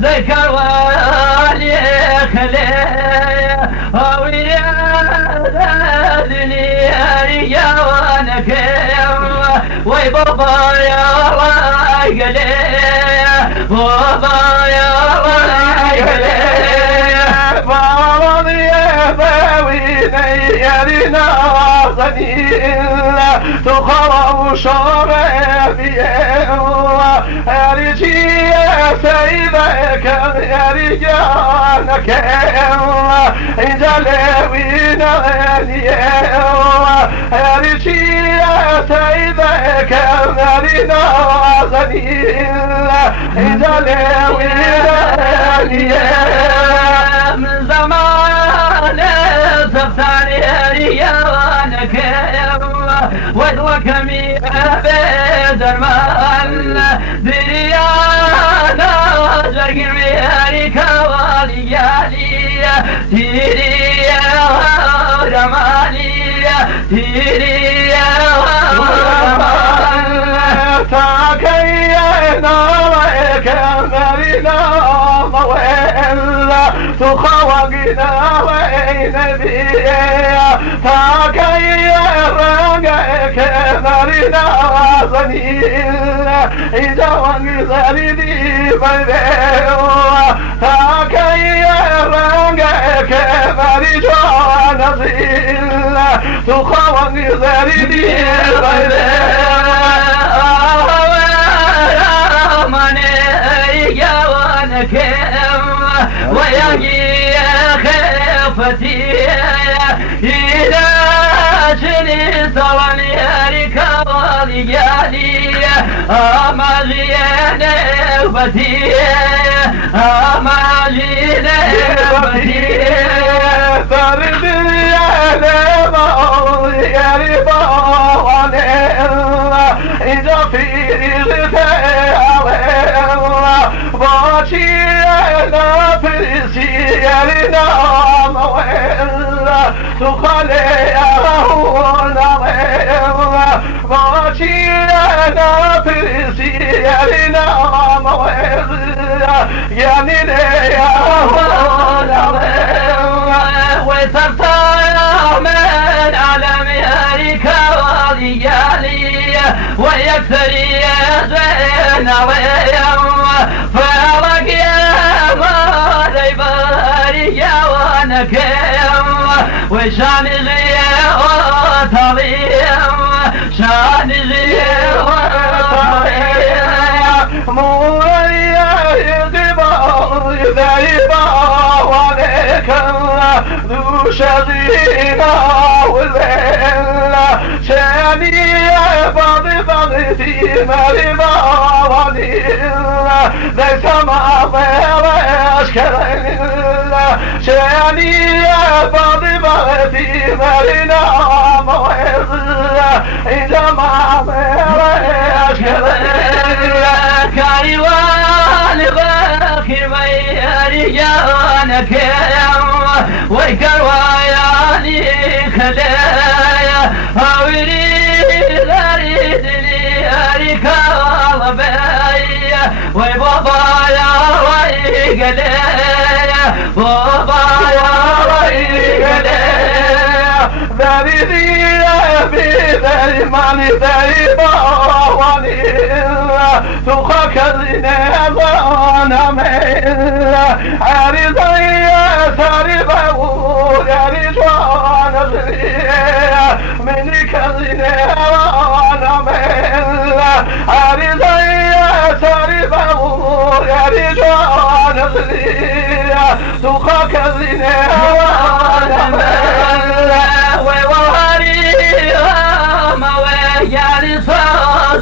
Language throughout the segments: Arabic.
ذكر والي خليه ويا ذلني يا وانك وي بابا يا راجلي بابا يا راجلي فرض يا باويني يا لناظني تخرب شرفي أرجي يا سيدك يا رجالك جلوين أرجي يا سيدك يا لناظني جلوين من زمان سفتاني ريانك ودوكمي بدر مال دريانا جرقر مياريك واليالي تيريا رمالي تيريا رمالي تاكينا ويك مرينا مويلا تخوقنا وين بيا تاكيرك مرينا زنيلا إذا واني زريدي بيبيا تاكيرك مريجانا زيلا تخوقني زريدي بيبيا ويجي خفتي إذا شني صرني ركالي أما زيني فتي أما زيني فتي فرد يا لبا يا ربا ونلا إذا في غفاء باشي أنا فرسي يا لنا مولا تخلي أهونا باشي أنا فرسي يا لنا مولا يا لنا أهونا وترتاح من علم ياريك ورجالي ويكثر يزين ويوم فرق يا مالي باري وانك وشان زي وطريم شان زي وطريم موليا يغبا يذيبا عليك ذو شذينا والليلة شاني بعض بغتي مريبا وليلة ليس ما ضيرش كريلة شاني بعض بغتي مرينا مويلة إذا ما ضيرش كريلة كايوان باكر بياري جانك ويكر وياني خلايا هاوري غريدني أريك البايا ويبابا يا ويقليا بابا يا ويقليا ذريدي بذري ماني ذري باواني تخاك الزنازان ميلا عريضي ساري بول عريضان زريا منك الزنازان ميلا عريضي ساري بول عريضان زريا تخاك الزنازان ميلا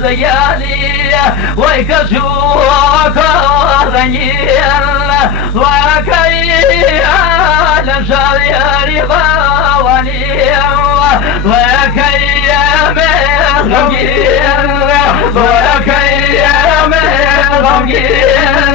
زيالي ويكسوك رنيل وكي على شرير وليل وكي مغنيل وكي مغنيل